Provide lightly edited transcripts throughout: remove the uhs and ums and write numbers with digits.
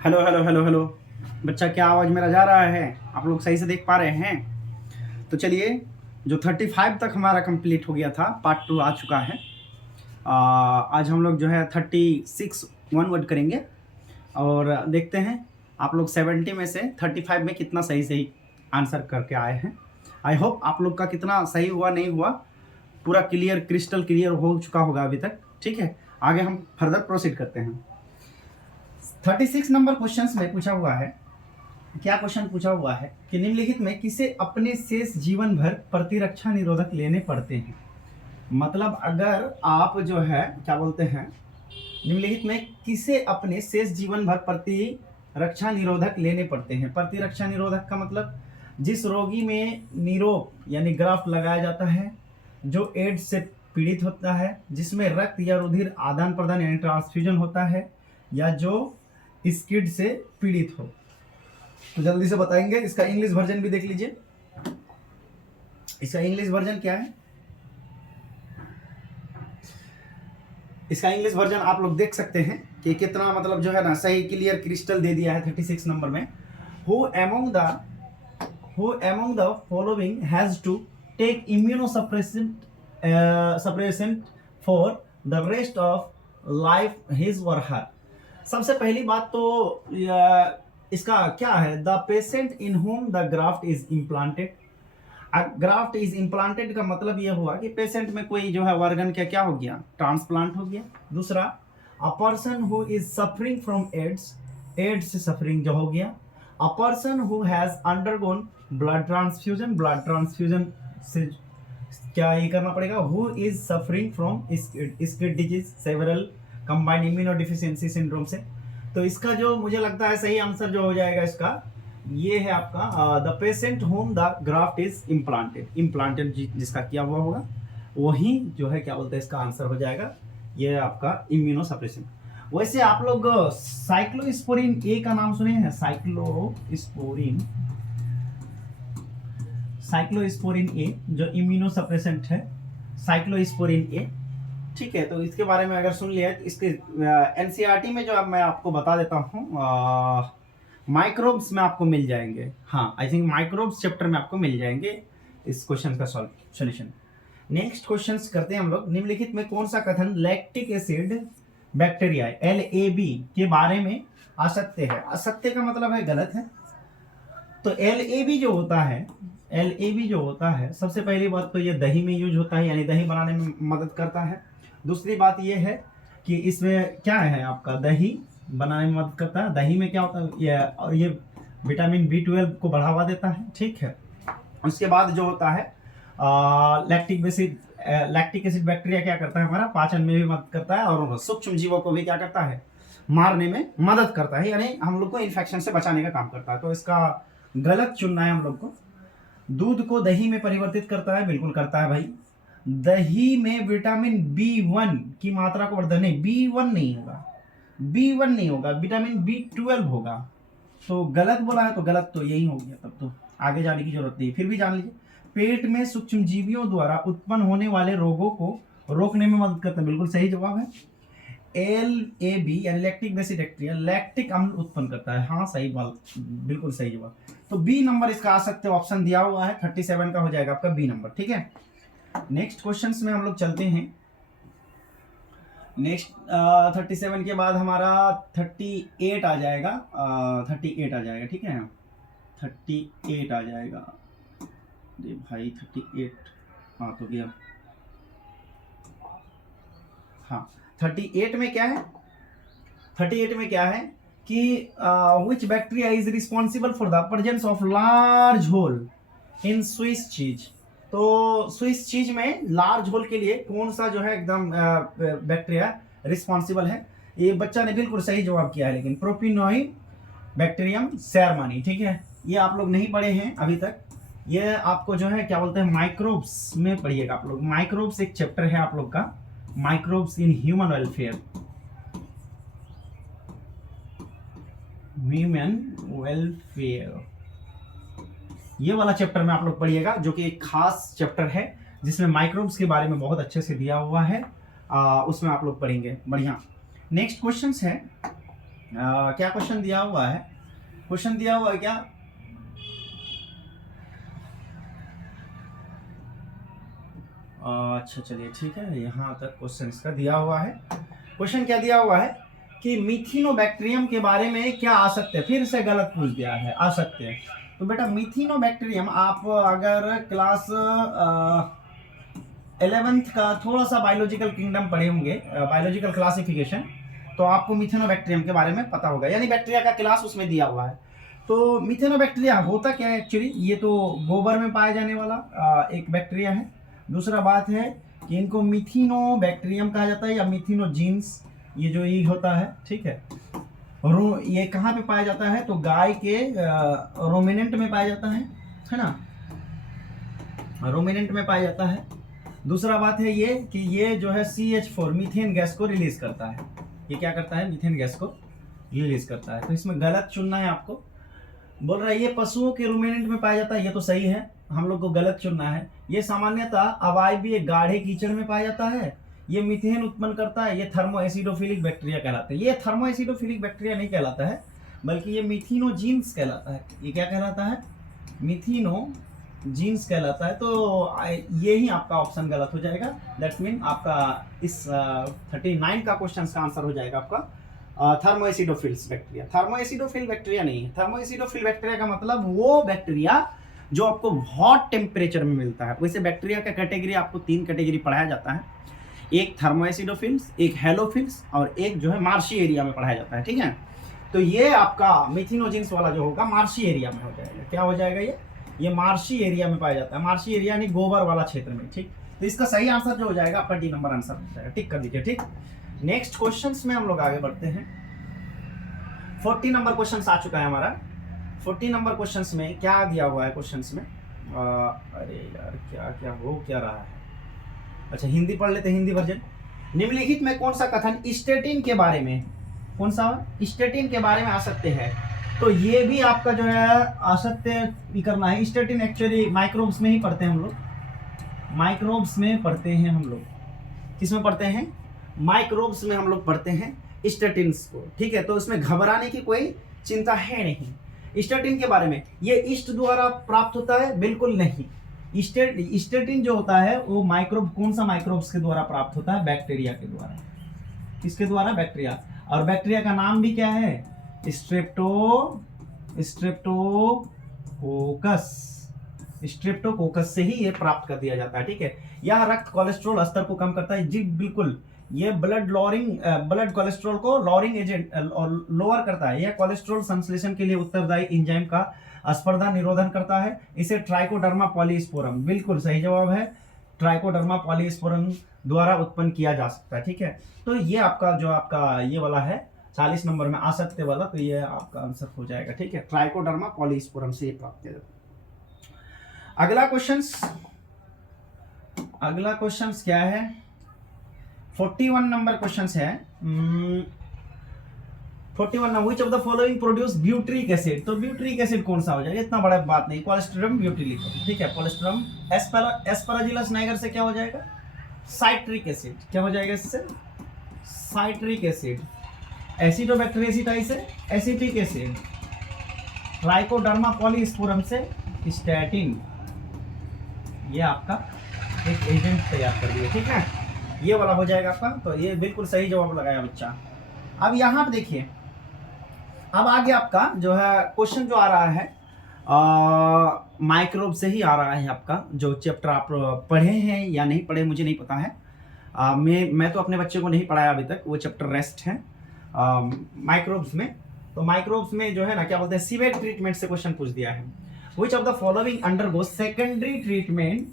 Hello hello hello hello. बच्चा, क्या आवाज़ मेरा जा रहा है? आप लोग सही से देख पा रहे हैं? तो चलिए, जो 35 तक हमारा कंप्लीट हो गया था, पार्ट 2 आ चुका है। आज हम लोग जो है 36 वन वर्ड करेंगे और देखते हैं आप लोग 70 में से 35 में कितना सही सही आंसर करके आए हैं। आई होप आप लोग का कितना सही हुआ नहीं हुआ पूरा क्लियर, क्रिस्टल क्लियर हो चुका होगा अभी तक। ठीक है, आगे हम फर्दर प्रोसीड करते हैं। 36 नंबर क्वेश्चन में पूछा हुआ है, क्या क्वेश्चन पूछा हुआ है कि निम्नलिखित में किसे अपने शेष जीवन भर प्रतिरक्षा निरोधक लेने पड़ते हैं। मतलब अगर आप जो है क्या बोलते हैं, निम्नलिखित में किसे अपने शेष जीवन भर प्रतिरक्षा निरोधक लेने पड़ते हैं। प्रतिरक्षा निरोधक का मतलब जिस रोगी में निरोग यानी ग्राफ्ट लगाया जाता है, जो एड्स से पीड़ित होता है, जिसमें रक्त या रुधिर आदान प्रदान यानी ट्रांसफ्यूजन होता है, या जो स्किड से पीड़ित हो। तो जल्दी से बताएंगे। इसका इंग्लिश वर्जन भी देख लीजिए। इसका इंग्लिश वर्जन क्या है? इसका इंग्लिश वर्जन आप लोग देख सकते हैं कि कितना मतलब जो है ना सही क्लियर क्रिस्टल दे दिया है 36 नंबर में। Who among the following has to take suppressant for the rest of life, his or her। सबसे पहली बात तो इसका क्या है, the patient in home the graft is implanted. Graft is implanted का मतलब यह हुआ कि पेशेंट में कोई जो है ऑर्गन क्या हो गया, ट्रांसप्लांट हो गया। दूसरा, a person who is suffering from AIDS, AIDS से सफरिंग जो हो गया। A person who has undergone blood transfusion, blood transfusion से क्या ये करना पड़ेगा, who is suffering from SCID disease, several combined immunodeficiency syndrome से। तो इसका जो मुझे लगता है सही आंसर जो हो जाएगा इसका, ये है आपका the patient home the graft is implanted. Implanted जिसका किया हुआ होगा वही जो है क्या बोलते हैं इसका आंसर हो जाएगा, ये आपका इम्यूनो सप्रेशन। वैसे आप लोग साइक्लोस्पोरिन ए का नाम सुने हैं? साइक्लोस्पोरिन ए जो इम्यूनो सप्रेसेंट है, साइक्लोस्पोरिन ए। ठीक है, तो इसके बारे में अगर सुन लिया तो इसके एनसीईआरटी में जो अब मैं आपको बता देता हूँ, माइक्रोब्स में आपको मिल जाएंगे। हाँ, आई थिंक माइक्रोब्स चैप्टर में आपको मिल जाएंगे इस क्वेश्चन का सॉल्यूशन। नेक्स्ट क्वेश्चन करते हैं हम लोग। निम्नलिखित में कौन सा कथन लैक्टिक एसिड बैक्टीरिया LAB के बारे में असत्य है? असत्य का मतलब है गलत है। तो LAB जो होता है, सबसे पहली बात तो ये दही में यूज होता है, यानी दही बनाने में मदद करता है। दूसरी बात ये है कि इसमें क्या है, आपका दही बनाने में मदद करता है। दही में क्या होता है, ये विटामिन B12 को बढ़ावा देता है। ठीक है, उसके बाद जो होता है लैक्टिक एसिड बैक्टीरिया क्या करता है, हमारा पाचन में भी मदद करता है और सूक्ष्म जीवों को भी क्या करता है, मारने में मदद करता है, यानी हम लोग को इन्फेक्शन से बचाने का काम करता है। तो इसका गलत चुनना है हम लोग को। दूध को दही में परिवर्तित करता है, बिल्कुल करता है भाई। दही में विटामिन B1 की मात्रा को बढ़ता नहीं, B1 नहीं होगा, विटामिन B12 होगा। तो गलत बोला है, तो गलत तो यही हो गया, तब तो आगे जाने की जरूरत नहीं। फिर भी जान लीजिए, पेट में सूक्ष्म जीवियों द्वारा उत्पन्न होने वाले रोगों को रोकने में मदद करता है, बिल्कुल सही जवाब है। LAB यानी लैक्टिक बैक्टीरिया लैक्टिक अम्ल उत्पन्न करता है। हाँ सही बात, बिल्कुल सही जवाब। तो B नंबर इसका आ सकते ऑप्शन दिया हुआ है, 37 का हो जाएगा आपका B नंबर। ठीक है, नेक्स्ट क्वेश्चंस में हम लोग चलते हैं। नेक्स्ट 37 के बाद हमारा 38 आ जाएगा, 38 आ जाएगा। ठीक है, 38 आ जाएगा। अरे भाई 38 हाँ तो गया। हाँ, 38 में क्या है, 38 में क्या है कि which bacteria is responsible for the presence of large hole in Swiss cheese। तो स्विस चीज में लार्ज होल के लिए कौन सा जो है एकदम बैक्टीरिया रिस्पॉन्सिबल है? ये बच्चा ने बिल्कुल सही जवाब किया है, लेकिन प्रोपिनोई बैक्टीरियम सैरमानी। ठीक है, ये आप लोग नहीं पढ़े हैं अभी तक। ये आपको जो है क्या बोलते हैं माइक्रोब्स में पढ़िएगा आप लोग। माइक्रोब्स एक चैप्टर है आप लोग का, माइक्रोब्स इन ह्यूमन वेलफेयर, ये वाला चैप्टर में आप लोग पढ़िएगा, जो कि एक खास चैप्टर है जिसमें माइक्रोब्स के बारे में बहुत अच्छे से दिया हुआ है। उसमें आप लोग पढ़ेंगे बढ़िया। नेक्स्ट क्वेश्चन है क्या क्वेश्चन दिया हुआ है? क्वेश्चन दिया हुआ है क्या? अच्छा चलिए ठीक है, यहाँ तक क्वेश्चन इसका दिया हुआ है। क्वेश्चन क्या दिया हुआ है कि मिथिनोबैक्टीरियम के बारे में क्या आ सकते हैं, फिर से गलत पूछ दिया है, आ सकते हैं। तो बेटा मिथिनोबैक्टीरियम आप अगर क्लास 11th का थोड़ा सा बायोलॉजिकल किंगडम पढ़े होंगे, बायोलॉजिकल क्लासिफिकेशन, तो आपको मिथेनोबैक्टीरियम के बारे में पता होगा, यानी बैक्टीरिया का क्लास उसमें दिया हुआ है। तो मिथेनोबैक्टीरिया होता क्या है एक्चुअली? ये तो गोबर में पाया जाने वाला एक बैक्टीरिया है। दूसरा बात है कि इनको मिथिनोबैक्टीरियम कहा जाता है या मिथिनोजीन्स, ये जो ई होता है, ठीक है। और ये कहाँ पे पाया जाता है? तो गाय के रोमिनेंट में पाया जाता है ना, रोमिनेंट में पाया जाता है। दूसरा बात है ये कि ये जो है CH4 मीथेन गैस को रिलीज करता है। ये क्या करता है? मीथेन गैस को रिलीज करता है। तो इसमें गलत चुनना है आपको। बोल रहा है ये पशुओं के रूमिनेंट में पाया जाता है, ये तो सही है, हम लोग को गलत चुनना है। ये सामान्यतः अवायवीय गाढ़े कीचड़ में पाया जाता है। ये मीथेन उत्पन्न करता है। ये थर्मो एसिडोफिलिक बैक्टीरिया कहलाते हैं। ये थर्मो एसिडोफिलिक बैक्टीरिया नहीं कहलाता है, बल्कि ये मिथिनोजीन्स कहलाता है। ये क्या कहलाता है? मिथिनोजीन्स कहलाता है। तो ये ही आपका ऑप्शन गलत हो जाएगा। दैट मीन आपका इस 39 का क्वेश्चन का आंसर हो जाएगा आपका थर्मोएसिडोफिल्स बैक्टीरिया। थर्मोएसिडोफिल बैक्टीरिया नहीं है। थर्मोएसिडोफिल बैक्टीरिया का मतलब वो बैक्टीरिया जो आपको हॉट टेम्परेचर में मिलता है। वैसे बैक्टीरिया का कैटेगरी आपको 3 कैटेगरी पढ़ाया जाता है, एक थर्मोएसिडोफिल्स, एक हेलोफिल्स और एक जो है मार्शी एरिया में पढ़ाया जाता है, ठीक है। तो ये आपका मिथिनोजिन्स वाला जो होगा मार्शी एरिया में हो जाएगा। क्या हो जाएगा? ये मार्शी एरिया में पाया जाता है। मार्शी एरिया यानी गोबर वाला क्षेत्र में, ठीक। तो इसका सही आंसर जो हो जाएगा आपका डी नंबर आंसर हो जाएगा। टिक कर दीजिए, ठीक। नेक्स्ट क्वेश्चंस में हम लोग आगे बढ़ते हैं। 40 नंबर क्वेश्चन आ चुका है हमारा। 40 नंबर क्वेश्चंस में क्या दिया हुआ है? क्वेश्चंस में अरे यार क्या क्या हो क्या रहा है? अच्छा हिंदी पढ़ लेते हैं, हिंदी वर्जन। निम्नलिखित में कौन सा कथन स्टेटिन के बारे में, कौन सा स्टेटिन के बारे में आ सकते हैं? तो ये भी आपका जो है आ सकते ही करना है। स्टेटिन एक्चुअली माइक्रोब्स में ही पढ़ते हैं हम लोग, माइक्रोब्स में पढ़ते हैं हम लोग। किसमें पढ़ते हैं? माइक्रोब्स में हम लोग पढ़ते हैं स्टेटिन्स को, ठीक है। तो इसमें घबराने की कोई चिंता है नहीं। स्टेटिन के बारे में, ये ईस्ट द्वारा प्राप्त होता है? बिल्कुल नहीं। स्टेटिन जो होता है वो माइक्रोब, कौन सा माइक्रोब्स के द्वारा प्राप्त होता है? बैक्टीरिया के द्वारा। किसके द्वारा? बैक्टीरिया। और बैक्टीरिया का नाम भी क्या है? स्ट्रेप्टोकोकस से ही ये प्राप्त कर दिया जाता है, ठीक है। यह रक्त कोलेस्ट्रॉल स्तर को कम करता है। जी बिल्कुल, ये ब्लड कोलेस्ट्रॉल को लॉरिंग एजेंट लोअर करता है। यह कोलेस्ट्रॉल संश्लेषण के लिए उत्तरदायी एंजाइम का स्पर्धा निरोधन करता है। इसे ट्राइकोडर्मा पॉलीस्पोरम, बिल्कुल सही जवाब है, ट्राइकोडर्मा पॉलीस्पोरम द्वारा उत्पन्न किया जा सकता है, ठीक है। तो ये आपका जो आपका ये वाला है 40 नंबर में आ सकते वाला, तो ये आपका आंसर हो जाएगा, ठीक है। ट्राइकोडर्मा पॉलीस्पोरम से ये प्राप्त किया जाता है। अगला क्वेश्चंस क्या है? 41 नंबर क्वेश्चंस है। 41 ना, which of the following produce butyric acid? तो ब्यूट्रिक एसिड कौन सा हो जाएगा? इतना बड़ा बात नहीं, कोलेस्ट्रम ब्यूटिलिक, ठीक है। कोलेस्ट्रम एस्पराजिलस नाइगर से क्या हो जाएगा? Citric acid. क्या हो जाएगा इससे? Citric acid. एसिडोबैक्टीरियासिटाई से एसिटिक एसिड। ट्राइकोडर्मा पॉलीस्पोरम से स्टैटिन। ये आपका एक एजेंट तैयार कर दिया, ठीक है। ये वाला हो जाएगा आपका। तो ये बिल्कुल सही जवाब लगाया बच्चा। अब यहाँ पे देखिए, अब आगे आपका जो है क्वेश्चन जो आ रहा है माइक्रोब से ही आ रहा है। आपका जो चैप्टर आप पढ़े हैं या नहीं पढ़े मुझे नहीं पता है। मैं तो अपने बच्चे को नहीं पढ़ाया अभी तक, वो चैप्टर रेस्ट है माइक्रोब्स में। तो माइक्रोब्स में जो है ना क्या बोलते हैं, सीवेज ट्रीटमेंट से क्वेश्चन पूछ दिया है। Which of the following undergo secondary treatment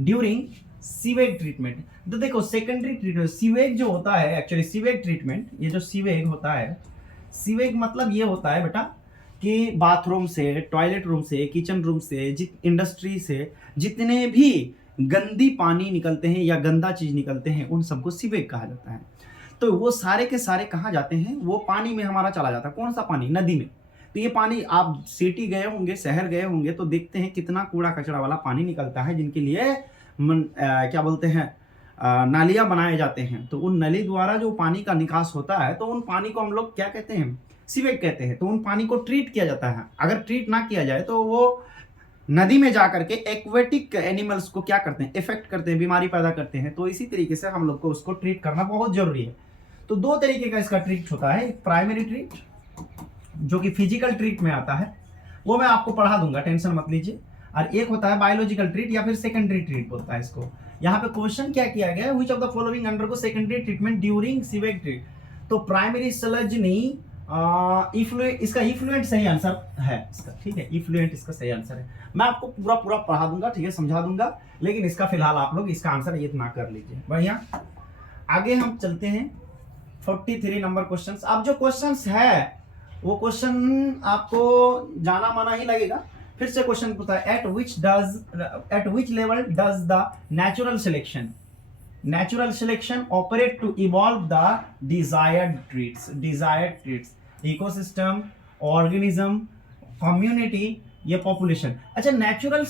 during sewage treatment? तो देखो सेकेंडरी ट्रीटमेंट, सीवेज जो होता है एक्चुअली सीवेज ट्रीटमेंट, ये जो सीवेज होता है, सीवेज मतलब ये होता है बेटा कि बाथरूम से, टॉयलेट रूम से, किचन रूम से, इंडस्ट्री से जितने भी गंदी पानी निकलते हैं या गंदा चीज निकलते हैं उन सबको सीवेज कहा जाता है। तो वो सारे के सारे कहाँ जाते हैं? वो पानी में हमारा चला जाता है। कौन सा पानी? नदी में। तो ये पानी, आप सिटी गए होंगे, शहर गए होंगे तो देखते हैं कितना कूड़ा कचरा वाला पानी निकलता है, जिनके लिए क्या बोलते हैं नालियाँ बनाए जाते हैं, तो उन नली द्वारा जो पानी का निकास होता है तो उन पानी को हम लोग क्या कहते हैं, सीवेज कहते हैं। तो उन पानी को ट्रीट किया जाता है। अगर ट्रीट ना किया जाए तो वो नदी में जा करके एक्वेटिक एनिमल्स को क्या करते हैं, इफेक्ट करते हैं, बीमारी पैदा करते हैं। तो इसी तरीके से हम लोग को उसको ट्रीट करना बहुत जरूरी है। तो दो तरीके का इसका ट्रीट होता है, एक प्राइमरी ट्रीट जो कि फिजिकल ट्रीट में आता है, वो मैं आपको पढ़ा दूंगा, टेंशन मत लीजिए। और एक होता है बायोलॉजिकल ट्रीट या फिर सेकेंडरी ट्रीट बोलता है इसको। यहाँ पे क्वेश्चन क्या किया गया है, which of the following undergo secondary treatment during sewage treat. तो प्राइमरी स्लजनी इसका इफ्लुएंट सही आंसर है इसका, ठीक है, इफ्लुएंट इसका सही आंसर है। मैं आपको पूरा पूरा पढ़ा दूंगा, ठीक है, समझा दूंगा, लेकिन इसका फिलहाल आप लोग इसका आंसर ये ना कर लीजिए। बढ़िया, आगे हम चलते हैं 43 नंबर क्वेश्चन। अब जो क्वेश्चन है वो क्वेश्चन आपको जाना माना ही लगेगा। फिर से क्वेश्चन पूछता है, eight which level does the natural selection operate to evolve the desired traits, ecosystem, organism, community या population। अच्छा, नेचुरल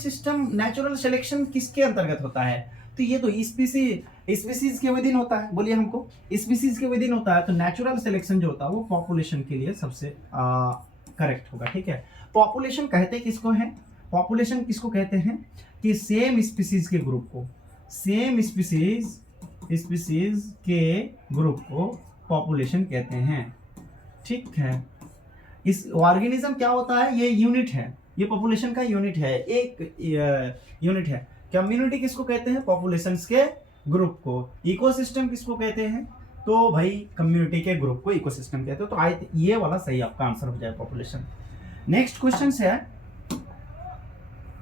सिलेक्शन किसके अंतर्गत होता है? तो ये तो स्पीसीज के विदिन होता है। बोलिए हमको, स्पीसीज के विदिन होता है। तो नेचुरल सिलेक्शन जो होता है वो पॉपुलेशन के लिए सबसे करेक्ट होगा, ठीक है। पॉपुलेशन कहते किसको है? पॉपुलेशन किसको कहते हैं कि सेम स्पीसीज के ग्रुप को, सेम स्पीसीज के ग्रुप को पॉपुलेशन कहते हैं, ठीक है। इस ऑर्गेनिज्म क्या होता है, ये यूनिट है, ये पॉपुलेशन का यूनिट है, एक यूनिट है। कम्युनिटी किसको कहते हैं? पॉपुलेशंस के ग्रुप को। इकोसिस्टम किसको कहते हैं? तो भाई कम्युनिटी के ग्रुप को इकोसिस्टम कहते हैं। तो ये वाला सही आपका आंसर हो जाए, पॉपुलेशन। नेक्स्ट क्वेश्चन है,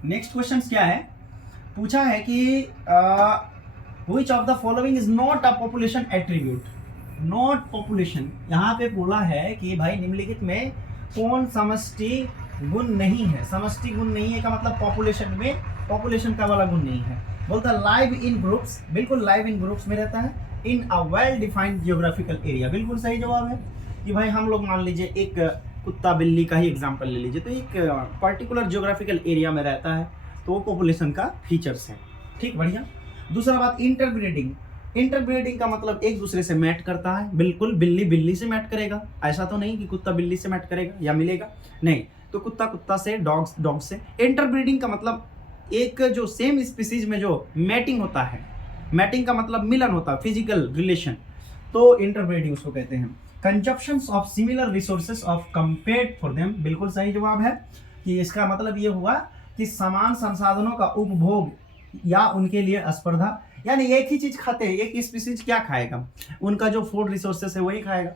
नेक्स्ट क्वेश्चन क्या है, पूछा है कि which of the following is not a population attribute, not population। यहाँ पे बोला है कि भाई निम्नलिखित में कौन समष्टि गुण नहीं है। समष्टि गुण नहीं है का मतलब पॉपुलेशन में पॉपुलेशन का वाला गुण नहीं है। बोलता लाइव इन ग्रुप्स, बिल्कुल लाइव इन ग्रुप्स में रहता है, in a well defined geographical area, बिल्कुल सही जवाब है। कि भाई हम लोग मान लीजिए एक कुत्ता बिल्ली का ही एग्जाम्पल ले लीजिए, तो एक पर्टिकुलर जियोग्राफिकल एरिया में रहता है, तो वो पॉपुलेशन का फीचर्स है, ठीक, बढ़िया। दूसरा बात, इंटरब्रीडिंग का मतलब एक दूसरे से मैट करता है। बिल्कुल बिल्ली बिल्ली से मैट करेगा, ऐसा तो नहीं कि कुत्ता बिल्ली से मैट करेगा या मिलेगा, नहीं। तो कुत्ता से, डॉग से। इंटरब्रीडिंग का मतलब एक जो सेम स्पीसीज में जो मैटिंग होता है, मैटिंग का मतलब मिलन होता है, फिजिकल रिलेशन, तो इंटरब्रीडिंग उसको कहते हैं। Consumptions of similar resources of compared for them, बिल्कुल सही जवाब है। कि इसका मतलब ये हुआ कि समान संसाधनों का उपभोग या उनके लिए स्पर्धा, यानी एक ही चीज खाते हैं, एक स्पीसीज क्या खाएगा, उनका जो फूड रिसोर्सेस है वही खाएगा।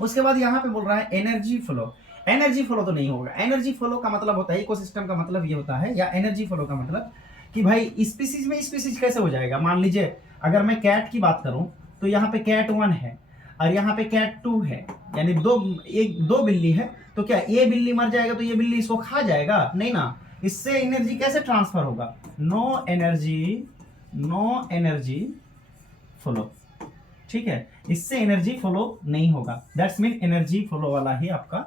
उसके बाद यहाँ पे बोल रहा है एनर्जी फ्लो। एनर्जी फ्लो तो नहीं होगा। एनर्जी फ्लो का मतलब होता है, इकोसिस्टम का मतलब ये होता है, या एनर्जी फ्लो का मतलब कि भाई स्पीसीज में स्पीसीज कैसे हो जाएगा। मान लीजिए अगर मैं कैट की बात करूं तो यहाँ पे कैट 1 है और यहाँ पे कैट 2 है, यानी दो बिल्ली है, तो क्या ये बिल्ली मर जाएगा तो ये बिल्ली इसको खा जाएगा? नहीं ना। इससे एनर्जी कैसे ट्रांसफर होगा? नो एनर्जी फ्लो, ठीक है, इससे एनर्जी फ्लो नहीं होगा। दैट्स मीन एनर्जी फ्लो वाला ही आपका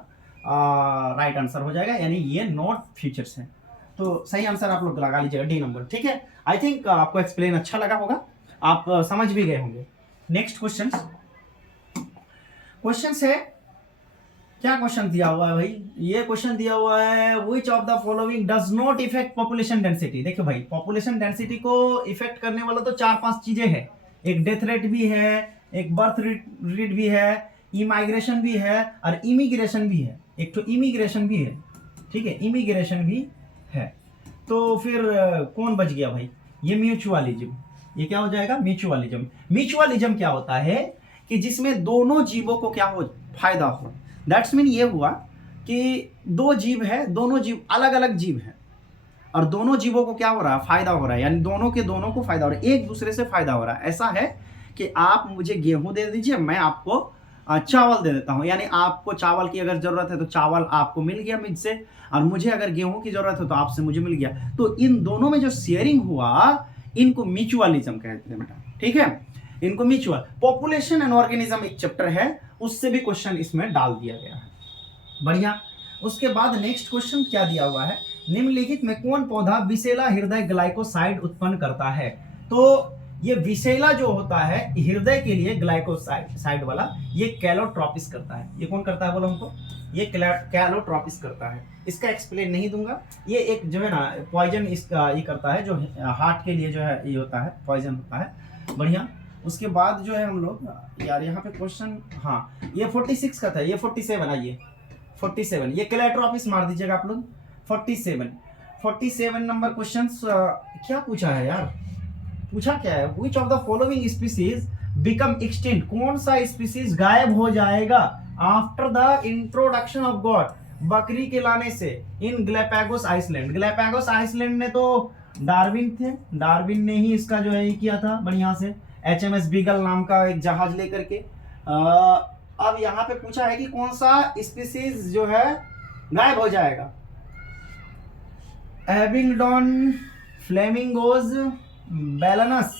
राइट आंसर हो जाएगा, यानी ये नॉट फीचर्स है। तो सही आंसर आप लोग लगा लीजिएगा, डी नंबर, ठीक है। आई थिंक आपको एक्सप्लेन अच्छा लगा होगा, आप समझ भी गए होंगे। नेक्स्ट क्वेश्चन है, क्या क्वेश्चन दिया हुआ है भाई? ये क्वेश्चन दिया हुआ है, which of the following does not effect population density. देखो भाई, पॉपुलेशन डेंसिटी को इफेक्ट करने वाला तो 4-5 चीजें हैं। एक डेथ रेट भी है, एक बर्थ रेट भी है, इमाइग्रेशन भी है और इमिग्रेशन भी है। एक तो इमिग्रेशन भी है, ठीक है, इमिग्रेशन भी है। तो फिर कौन बच गया भाई? ये म्यूचुअलिज्म। ये क्या हो जाएगा? म्यूचुअलिज्म। म्यूचुअलिज्म क्या होता है कि जिसमें दोनों जीवों को क्या हो, फायदा हो। दैट्स मीन ये हुआ कि दो जीव है, दोनों जीव अलग अलग जीव है और दोनों जीवों को क्या हो रहा है? फायदा हो रहा है, यानी दोनों को फायदा हो रहा है, एक दूसरे से फायदा हो रहा है। ऐसा है कि आप मुझे गेहूं दे दीजिए, मैं आपको चावल दे देता हूं, यानी आपको चावल की अगर जरूरत है तो चावल आपको मिल गया मुझसे, और मुझे अगर गेहूं की जरूरत है तो आपसे मुझे मिल गया। तो इन दोनों में जो शेयरिंग हुआ, इनको म्यूचुअलिज्म कहते हैं बेटा, ठीक है, इनको म्यूचुअल। पॉपुलेशन एंड ऑर्गेनिज्म एक चैप्टर है, उससे भी क्वेश्चन इसमें डाल दिया गया है, बढ़िया। उसके बाद नेक्स्ट क्वेश्चन क्या दिया हुआ है, निम्नलिखित में कौन पौधा विशेला हृदय ग्लाइकोसाइड उत्पन्न करता है? तो ये विषैला जो होता है हृदय के लिए ग्लाइकोसाइड वाला, ये कैलोट्रोपिस करता है। ये कौन करता है बोलो हमको? ये कैलोट्रोपिस करता है। इसका एक्सप्लेन नहीं दूंगा। ये एक जो है ना पॉइजन इसका ये करता है, जो हार्ट के लिए जो है ये होता है, पॉइजन होता है। बढ़िया। उसके बाद जो है हम लोग यार यहाँ पे क्वेश्चन, हाँ ये 46 का था, ये 47 आइए 47, ये कैलोट्रोपिस मार दीजिएगा आप लोग। 47 नंबर क्वेश्चन क्या पूछा है यार? पूछा क्या है? Which of the following species become extinct? कौन सा स्पीसीज गायब हो जाएगा after the introduction of God, बकरी के लाने से, इन ग्लैपागोस आइसलैंड। ग्लैपागोस आइसलैंड में तो डार्विन थे, डार्विन ने ही इसका जो है ये किया था बढ़िया से, HMS बीगल नाम का एक जहाज लेकर के। अब यहाँ पे पूछा है कि कौन सा स्पीसीज जो है गायब हो जाएगा। एबिंगडॉन, फ्लेमिंगोज, बैलनस,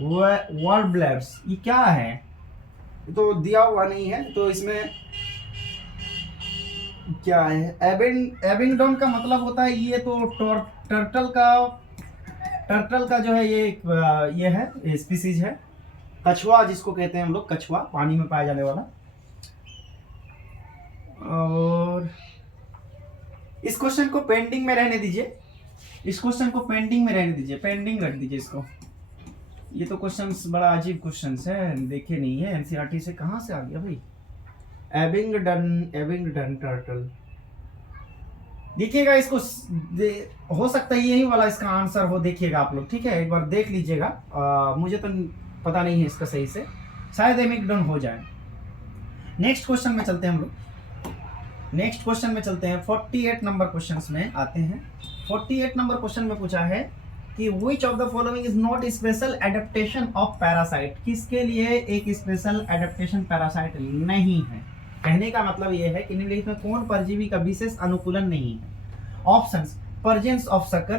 वार्बलर्स, ये क्या है? तो दिया हुआ नहीं है, तो इसमें क्या है? एबिंगडॉन का मतलब होता है ये तो टर्टल का जो है ये है स्पीसीज है। कछुआ जिसको कहते हैं हम लोग, कछुआ पानी में पाया जाने वाला। और इस क्वेश्चन को पेंडिंग में रहने दीजिए, इस क्वेश्चन को पेंडिंग में रहने दीजिए, पेंडिंग रख दीजिए इसको। ये तो क्वेश्चंस बड़ा अजीब क्वेश्चंस है, देखे नहीं है, एनसीईआरटी से कहाँ से आ गया भाई? एबिंगडन टर्टल, देखिएगा इसको, हो सकता है यही वाला इसका आंसर हो, देखिएगा आप लोग, ठीक है? एक बार देख लीजिएगा, मुझे तो पता नहीं है इसका सही से, शायद एबिंगडन हो जाए। नेक्स्ट क्वेश्चन में चलते हैं हम लोग, नेक्स्ट क्वेश्चन में चलते हैं। 48 नंबर क्वेश्चन में आते हैं। 48 नंबर क्वेश्चन में पूछा है कि which of the following is not special adaptation of parasite? किसके लिए एक स्पेशल एडेप्टेशन पैरासाइट नहीं है? कहने का मतलब यह है कि निम्नलिखित में कौन परजीवी का विशेष अनुकूलन नहीं है? Options: presence of sucker,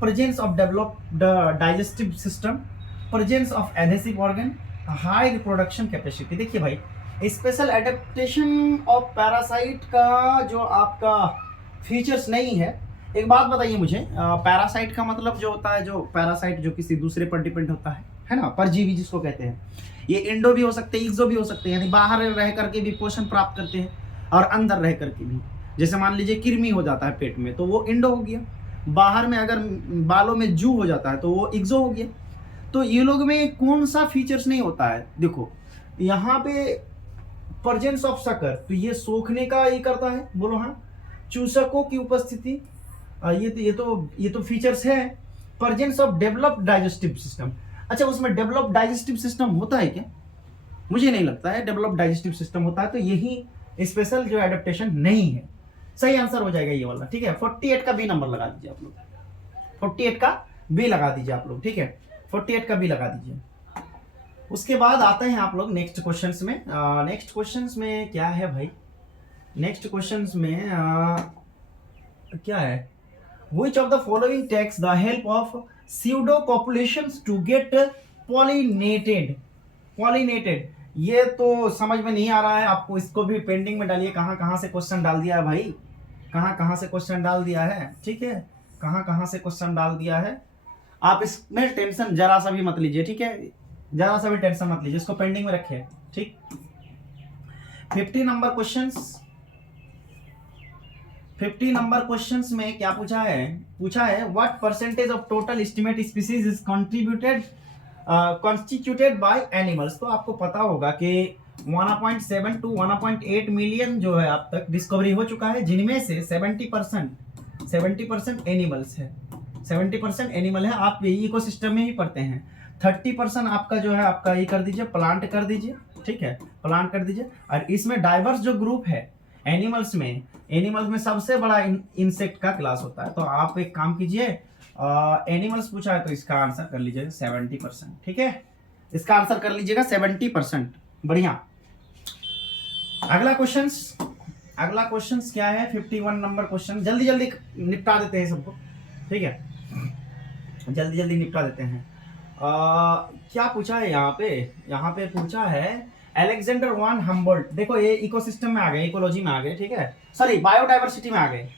presence of developed digestive system, presence of adhesive organ, high reproduction capacity. देखिए भाई, स्पेशल एडेप्टेशन ऑफ पैरासाइट का जो आपका फीचर्स नहीं है। एक बात बताइए मुझे, पैरासाइट का मतलब जो होता है, जो पैरासाइट जो किसी दूसरे पर डिपेंड होता है ना, परजीवी जिसको कहते हैं। ये इंडो भी हो सकते हैं, एक्सो भी हो सकते हैं, यानी बाहर रह करके भी पोषण प्राप्त करते हैं और अंदर रह करके भी। जैसे मान लीजिए कृमि हो जाता है पेट में, तो वो इंडो हो गया। बाहर में अगर बालों में जू हो जाता है तो वो एक्सो हो गया। तो ये लोग में कौन सा फीचर्स नहीं होता है? देखो यहाँ पे प्रेजेंस ऑफ सकर, तो ये सोखने का ये करता है, बोलो हाँ। चूसकों की उपस्थिति, ये तो फीचर्स है। Presence of developed digestive system, अच्छा उसमें डेवलप्ड डाइजेस्टिव सिस्टम होता है क्या? मुझे नहीं लगता है डेवलप्ड डाइजेस्टिव सिस्टम होता है, तो यही स्पेशल जो एडेप्टेशन नहीं है। सही आंसर हो जाएगा ये वाला, ठीक है? 48 का बी नंबर लगा दीजिए आप लोग, 48 का बी लगा दीजिए आप लोग, ठीक है? 48 का बी लगा दीजिए। उसके बाद आते हैं आप लोग नेक्स्ट क्वेश्चंस में। नेक्स्ट क्वेश्चंस में क्या है भाई? नेक्स्ट क्वेश्चंस में क्या है? Which of the following takes the help of pseudo populations to get pollinated? Pollinated, ये तो समझ में नहीं आ रहा है आपको, इसको भी पेंडिंग में डालिए। कहाँ कहाँ से क्वेश्चन डाल दिया है भाई, कहाँ कहाँ से क्वेश्चन डाल दिया है, ठीक है? कहाँ कहाँ से क्वेश्चन डाल दिया है। आप इसमें टेंशन जरा सा भी मत लीजिए, ठीक है? जरा सा भी टेंशन मत लीजिए, इसको पेंडिंग में रखिए, ठीक? 50 नंबर क्वेश्चंस, 50 नंबर क्वेश्चंस में क्या पूछा है? पूछा है what percentage of total estimate species is constituted by animals. तो आपको पता होगा कि 1.7 to 1.8 मिलियन जो है अब तक डिस्कवरी हो चुका है, जिनमें से 70% एनिमल्स है, 70% एनिमल है। आप ये इकोसिस्टम में ही पढ़ते हैं। 30% आपका जो है आपका ये कर दीजिए, प्लांट कर दीजिए, ठीक है? प्लांट कर दीजिए। और इसमें डाइवर्स जो ग्रुप है एनिमल्स में सबसे बड़ा इंसेक्ट का क्लास होता है। तो आप एक काम कीजिए, एनिमल्स पूछा है तो इसका आंसर कर लीजिएगा 70%, ठीक है? इसका आंसर कर लीजिएगा 70%। बढ़िया। अगला क्वेश्चंस क्या है? 51 नंबर क्वेश्चन, जल्दी जल्दी निपटा देते हैं सबको, ठीक है? जल्दी जल्दी निपटा देते हैं। क्या पूछा है यहाँ पे पूछा है अलेक्जेंडर वन हम्बोल्ट। देखो ये इकोसिस्टम में आ गए, इकोलॉजी में आ गए, ठीक है? सॉरी, बायोडाइवर्सिटी में आ गए।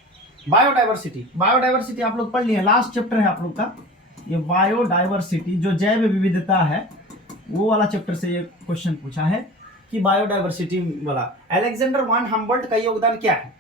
बायोडाइवर्सिटी आप लोग पढ़ लिए, लास्ट चैप्टर है आप लोग का, ये बायोडाइवर्सिटी जो जैव विविधता है वो वाला चैप्टर से ये क्वेश्चन पूछा है कि बायोडाइवर्सिटी वाला अलेक्जेंडर वन हम्बोल्ट का योगदान क्या है।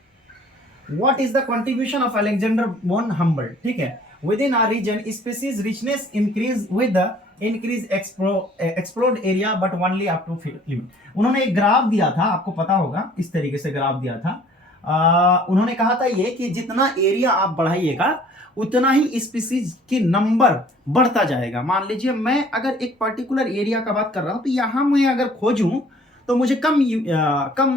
What is the contribution of Alexander von Humboldt, ठीक है। Within are region species richness increase with the increase explored area but only up to limit. उन्होंने एक ग्राफ दिया था, आपको पता होगा, इस तरीके से ग्राफ दिया था। उन्होंने कहा था ये कि जितना एरिया आप बढ़ाइएगा उतना ही स्पीसीज की नंबर बढ़ता जाएगा। मान लीजिए मैं अगर एक पर्टिकुलर एरिया का बात कर रहा हूं तो यहां मैं अगर खोजूं तो मुझे कम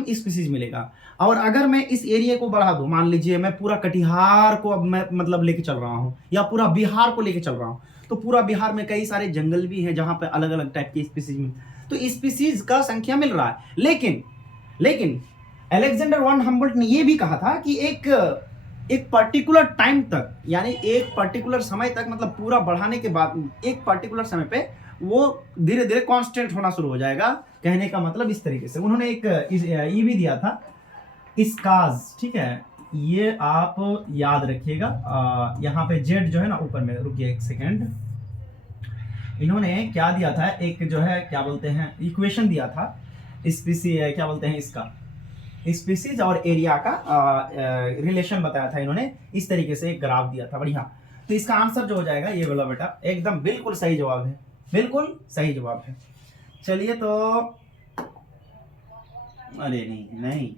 स्पीसीज मिलेगा, और अगर मैं इस एरिया को बढ़ा दूं, मान लीजिए मैं पूरा कटिहार को अब मैं मतलब लेके चल रहा हूं या पूरा बिहार को लेके चल रहा हूं, तो पूरा बिहार में कई सारे जंगल भी हैं जहां पे अलग अलग टाइप की स्पीसीज मिल, तो स्पीसीज का संख्या मिल रहा है। लेकिन अलेक्जेंडर वन हम्बोल्ट ने यह भी कहा था कि एक पर्टिकुलर टाइम तक, यानी एक पर्टिकुलर समय तक, मतलब पूरा बढ़ाने के बाद एक पर्टिकुलर समय पे वो धीरे धीरे कांस्टेंट होना शुरू हो जाएगा। कहने का मतलब इस तरीके से उन्होंने एक ये भी दिया था इसकाज, ठीक है, ये आप याद रखिएगा। यहाँ पे जेड जो है ना ऊपर में, रुकिए एक सेकेंड, इन्होंने क्या दिया था, एक जो है क्या बोलते हैं इक्वेशन दिया था, स्पीसी क्या बोलते हैं इसका, स्पीसीज और एरिया का रिलेशन बताया था इन्होंने, इस तरीके से एक ग्राफ दिया था। बढ़िया, तो इसका आंसर जो हो जाएगा ये बोला बेटा, एकदम बिल्कुल सही जवाब है, बिल्कुल सही जवाब है। चलिए तो अरे नहीं,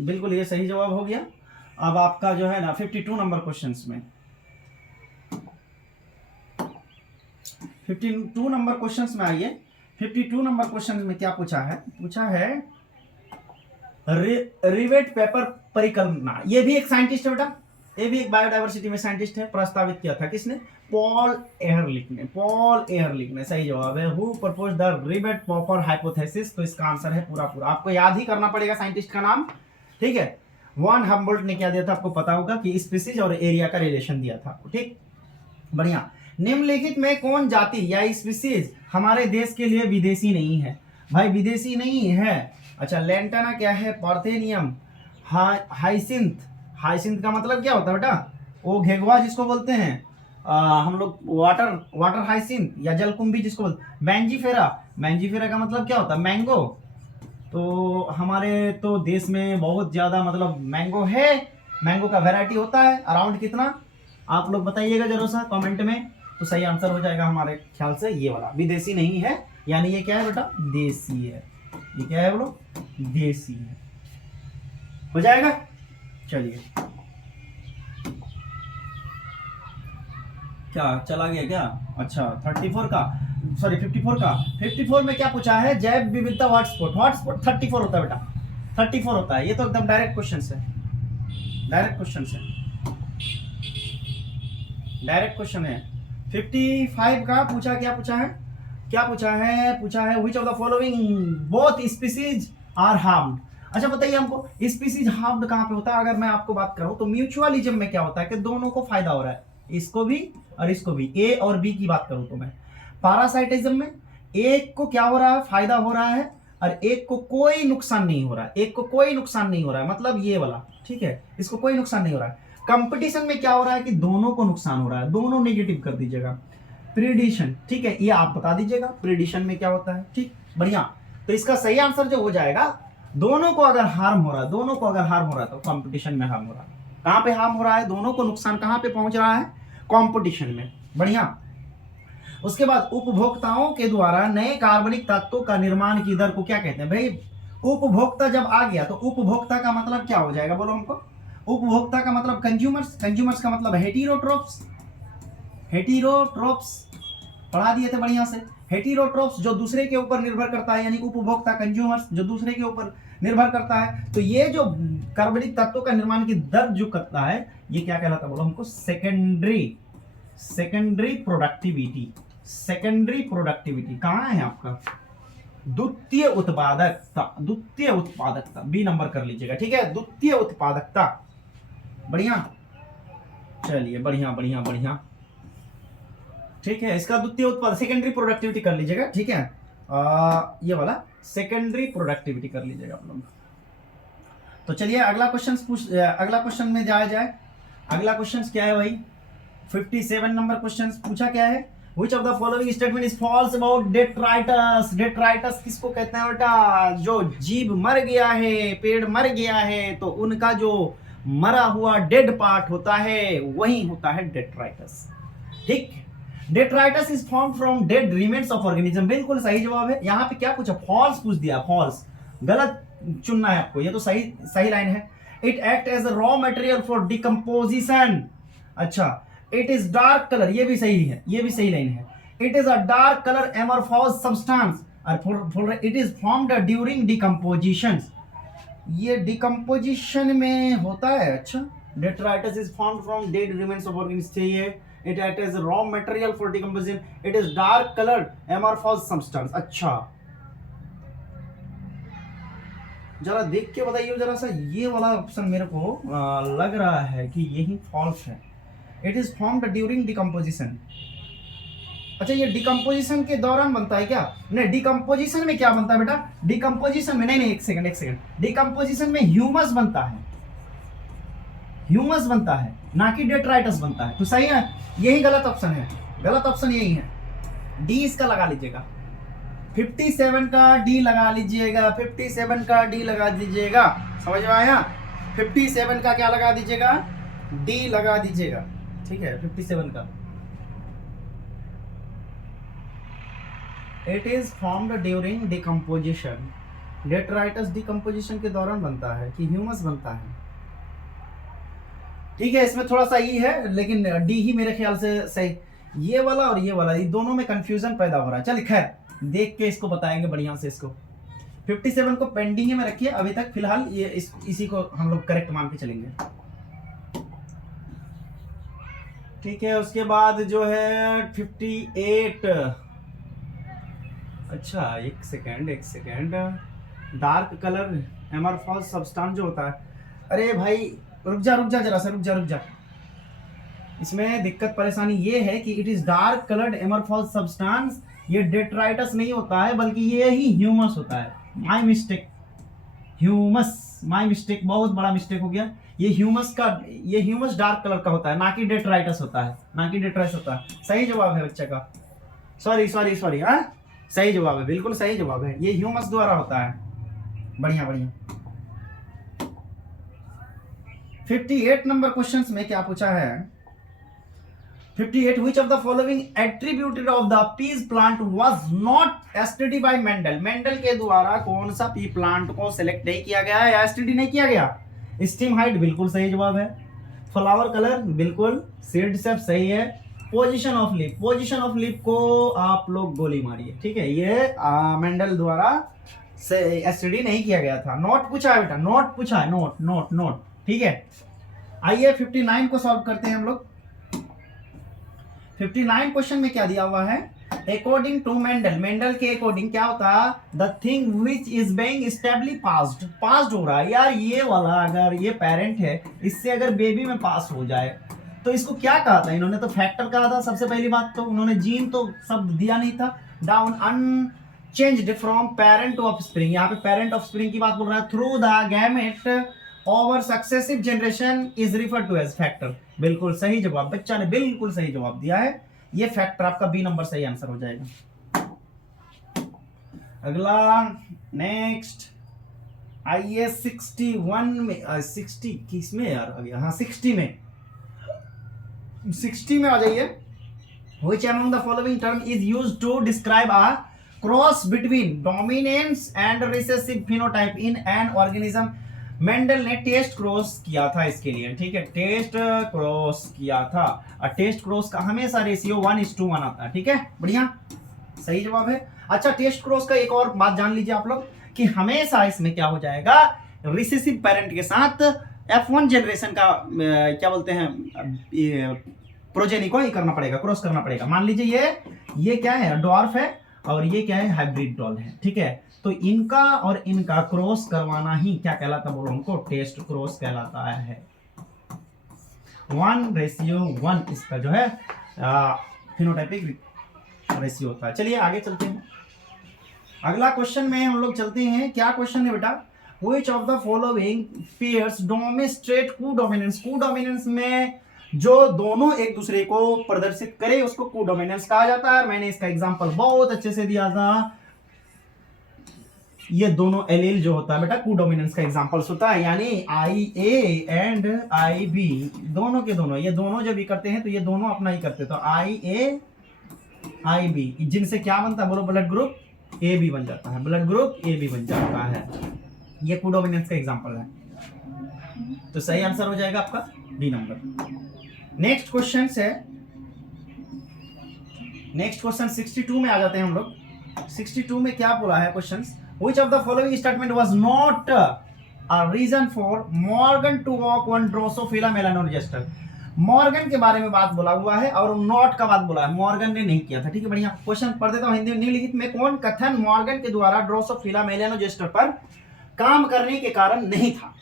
बिल्कुल ये सही जवाब हो गया। अब आपका जो है ना 52 नंबर क्वेश्चंस में, 52 नंबर क्वेश्चंस में आइए। 52 नंबर क्वेश्चन में क्या पूछा है रिवेट पेपर परिकल्पना। ये भी एक साइंटिस्ट है बेटा, ये भी एक बायोडाइवर्सिटी में साइंटिस्ट है, प्रस्तावित किया था किसने, पॉल एहरलिख ने। सही जवाब है, who propose the rivet paper hypothesis. तो इसका आंसर है पूरा आपको याद ही करना पड़ेगा साइंटिस्ट का नाम, ठीक है। वन हम्बोल्ट ने क्या दिया था आपको पता होगा कि स्पीसीज और एरिया का रिलेशन दिया था, ठीक, बढ़िया। निम्नलिखित में कौन जाति या स्पीसीज हमारे देश के लिए विदेशी नहीं है। भाई विदेशी नहीं है, अच्छा लैंटाना क्या है, पार्थेनियम, हाइसिंथ का मतलब क्या होता है बेटा, वो घेगवा जिसको बोलते हैं हम लोग, वाटर हाइसिंथ या जलकुंभी जिसको बोलते हैं, मैंजीफेरा का मतलब क्या होता है, मैंगो। तो हमारे तो देश में बहुत ज्यादा मतलब मैंगो है, मैंगो का वैरायटी होता है अराउंड कितना, आप लोग बताइएगा जरूर सा कमेंट में। तो सही आंसर हो जाएगा हमारे ख्याल से ये वाला, विदेशी नहीं है, यानी ये क्या है बेटा, देसी है। ये क्या है बोलो, देसी है, हो जाएगा। चलिए क्या चला गया क्या, अच्छा 34 का, सॉरी 54 में क्या पूछा है, जैव विविधता हॉटस्पॉट 34 होता है बेटा, 34 होता है। ये तो एकदम डायरेक्ट क्वेश्चन है। 55 का पूछा है which of the following both species are harmed. अच्छा बताइए हमको, स्पीसीज हार्म्ड कहाँ पे होता है। अगर मैं आपको बात करूं तो म्यूचुअलिज्म में क्या होता है कि दोनों को फायदा हो रहा है, इसको भी और इसको भी, ए और बी की बात करूं तो मैं। पैरासाइटिज्म में एक को क्या हो रहा है, फायदा हो रहा है, और एक को कोई नुकसान नहीं हो रहा है, मतलब ये वाला, ठीक है, इसको कोई नुकसान नहीं हो रहा है। कंपटीशन में क्या हो रहा है कि दोनों को नुकसान हो रहा है, दोनों नेगेटिव कर दीजिएगा। प्रीडिशन, ठीक है, ये आप बता दीजिएगा प्रीडिशन में क्या होता है, ठीक, बढ़िया। तो इसका सही आंसर जो हो जाएगा, दोनों को अगर हार्म हो रहा है तो कंपटीशन में हार्म हो रहा है। कहां पे हार्म हो रहा है, दोनों को नुकसान कहां पे पहुंच रहा है, कंपटीशन में, बढ़िया। उसके बाद उपभोक्ताओं के द्वारा नए कार्बनिक तत्वों का निर्माण की दर को क्या कहते हैं। भाई उपभोक्ता जब आ गया तो उपभोक्ता का मतलब क्या हो जाएगा, बोलो हमको। उपभोक्ता का मतलब कंज्यूमर्स का मतलब हेटीरोट्रोप्स पढ़ा दिए थे बढ़िया से। हेटीरोट्रोप्स जो दूसरे के ऊपर निर्भर करता है, यानी उपभोक्ता कंज्यूमर्स जो दूसरे के ऊपर निर्भर करता है। तो ये जो कार्बनिक तत्वों का निर्माण की दर जो करता है, ये क्या कहलाता है बोलो हमको, सेकेंडरी प्रोडक्टिविटी कहाँ है आपका, द्वितीय उत्पादकता, बी नंबर कर लीजिएगा, ठीक है, द्वितीय उत्पादकता, बढ़िया। चलिए बढ़िया, ठीक है, इसका द्वितीय उत्पाद सेकेंडरी प्रोडक्टिविटी कर लीजिएगा, ठीक है, ये वाला सेकेंडरी प्रोडक्टिविटी कर लीजिएगा आप लोग। तो चलिए अगला क्वेश्चन में जाया जाए। अगला क्वेश्चन क्या है भाई, 57 नंबर क्वेश्चन पूछा क्या है, Which of the following statement is false about detritus? detritus किसको कहते हैं बेटा, जो जीव मर गया है, पेड़ मर गया है, तो उनका जो मरा हुआ डेड पार्ट होता है वही होता है detritus। ठीक, detritus is formed from dead remains of organism, बिल्कुल सही जवाब है। यहाँ पे क्या पूछा, फॉल्स पूछ दिया, फॉल्स, गलत चुनना है आपको, ये तो सही सही लाइन है। It act as a raw material for decomposition, अच्छा। इट इज डार्क कलर, ये भी सही है, ये भी सही लाइन है। It is a dark colour amorphous substance, और it is formed during decomposition, ये डिकम्पोजिशन में होता है, अच्छा। detritus is formed from dead remains of organisms, चाहिए। it acts as raw material for decomposition, it is dark colored amorphous substance, अच्छा। जरा देख के बताइए जरा सा, ये वाला ऑप्शन मेरे को लग रहा है कि यही फॉल्स है। It is formed during decomposition, अच्छा ये डिकम्पोजिशन के दौरान बनता है क्या, नहीं डिकम्पोजिशन में क्या बनता है बेटा, डिकम्पोजिशन में नहीं, एक सेकंड, डिकम्पोजिशन में ह्यूमस बनता है, ह्यूमस बनता है, ना कि डेट्राइटस बनता है, तो सही है, यही गलत ऑप्शन है, गलत ऑप्शन यही है, डी इसका लगा लीजिएगा, 57 का डी लगा लीजिएगा, 57 का डी लगा दीजिएगा, समझ में आया, 57 का क्या लगा दीजिएगा, डी लगा दीजिएगा, ठीक है, 57 का। It is formed during decomposition, detritus decomposition के दौरान बनता है कि ह्यूमस बनता है, ठीक है, इसमें थोड़ा सा ई है, लेकिन डी ही मेरे ख्याल से सही, ये वाला और ये वाला, ये दोनों में कंफ्यूजन पैदा हो रहा है। चल खैर देख के इसको बताएंगे बढ़िया से, इसको 57 को पेंडिंग में रखिए अभी तक, फिलहाल ये इसी को हम लोग करेक्ट मान के चलेंगे, ठीक है। उसके बाद जो है 58, अच्छा एक second, dark colour amorphous substance जो होता है, अरे भाई रुक जा जरा सा, रुक जा, इसमें दिक्कत परेशानी ये है कि it is dark coloured amorphous substance, ये डेट्राइटस नहीं होता है बल्कि ये ही ह्यूमस होता है, my mistake, humus, my mistake, बहुत बड़ा मिस्टेक हो गया, ये ह्यूमस डार्क कलर का होता है, ना कि डेट्राइटस होता है, ना कि डेट्राइटस होता है, सही जवाब है बच्चे का, सॉरी हाँ, सही जवाब है, बिल्कुल सही जवाब है, ये ह्यूमस द्वारा होता है, बढ़िया। 58 नंबर क्वेश्चंस में क्या पूछा है, 58 which of the following attribute of the peas plant was not studied by Mendel, Mendel के द्वारा कौन सा पी प्लांट को सिलेक्ट नहीं किया गया है या स्टडी नहीं किया गया, स्टीम हाइट बिल्कुल सही जवाब है, फ्लावर कलर बिल्कुल, सीड शेप सही है, पोजीशन ऑफ लीफ को आप लोग गोली मारिए, ठीक है, ये मेंडल द्वारा से स्टडी नहीं किया गया था, नोट पूछा है बेटा, नोट पूछा है, नोट, ठीक है। आइए 59 को सॉल्व करते हैं हम लोग। 59 क्वेश्चन में क्या दिया हुआ है, अकॉर्डिंग टू मेंडल के अकॉर्डिंग क्या होता है, the thing which is being stably passed हो रहा है, यार ये वाला अगर ये पेरेंट है, इससे अगर बेबी में पास हो जाए तो इसको क्या कहा था इन्होंने, तो फैक्टर कहा था, सबसे पहली बात तो उन्होंने जीन तो शब्द दिया नहीं था, down unchanged from parent to offspring, यहाँ पे पेरेंट ऑफस्प्रिंग की बात बोल रहा है, through the gamete over successive generation is refer to as factor, बिल्कुल सही जवाब, बच्चा ने बिल्कुल सही जवाब दिया है, ये फैक्टर आपका बी नंबर सही आंसर हो जाएगा। अगला नेक्स्ट आइए 61 में, 60 किसमें यार आ गया, हाँ 60 में आ जाइए। Which among the following term is used to describe a cross between dominance and recessive phenotype in an organism? Mendel ने टेस्ट क्रॉस किया था इसके लिए, ठीक है, टेस्ट क्रॉस किया था, और टेस्ट क्रॉस का हमेशा रेशियो 1:1 आता है, ठीक है, बढ़िया सही जवाब है। अच्छा टेस्ट क्रॉस का एक और बात जान लीजिए आप लोग कि हमेशा इसमें क्या हो जाएगा, रिसेसिव पेरेंट के साथ F1 जनरेशन का क्या बोलते हैं प्रोजेनी को ही करना पड़ेगा, क्रॉस करना पड़ेगा। मान लीजिए ये क्या है, डॉर्फ है, और ये क्या है, हाइब्रिड डॉल है, ठीक है, तो इनका और इनका क्रॉस करवाना ही क्या कहलाता, बोलो हमको, टेस्ट क्रॉस कहलाता है। 1:1 इसका जो है फिनोटाइपिक रेशियो होता है। चलिए आगे चलते हैं, अगला क्वेश्चन में हम लोग चलते हैं, क्या क्वेश्चन है बेटा, Which of the following pairs demonstrate co-dominance? co-dominance में जो दोनों एक दूसरे को प्रदर्शित करे उसको कोडोमिनेंस कहा जाता है। मैंने इसका एग्जांपल बहुत अच्छे से दिया था। ये दोनों एलील जो होता है बेटा कोडोमिनेंस का एग्जांपल्स होता है, यानी आई ए एंड आई बी दोनों के दोनों, ये दोनों जब भी करते हैं तो ये दोनों अपना ही करते हैं, तो आई ए आई बी, जिनसे क्या बनता है बोलो, ब्लड ग्रुप ए बी बन जाता है, ब्लड ग्रुप ए बी बन जाता है। ये कोडोमिनेंस का एग्जांपल है, तो सही आंसर हो जाएगा आपका बी नंबर। नेक्स्ट क्वेश्चन है, नेक्स्ट क्वेश्चन 62 में आ जाते हैं हम लोग। 62 में क्या बोला है question, which of the following statement was not a reason for Morgan to work on Drosophila melanogaster. Morgan के बारे में बात बोला हुआ है और नॉट का बात बोला है, मॉर्गन ने नहीं किया था। ठीक है बढ़िया, क्वेश्चन पढ़ देता हूं हिंदी में। निम्नलिखित में कौन कथन मॉर्गन के द्वारा ड्रोसोफिला मेलानोजेस्टर पर काम करने के कारण नहीं था,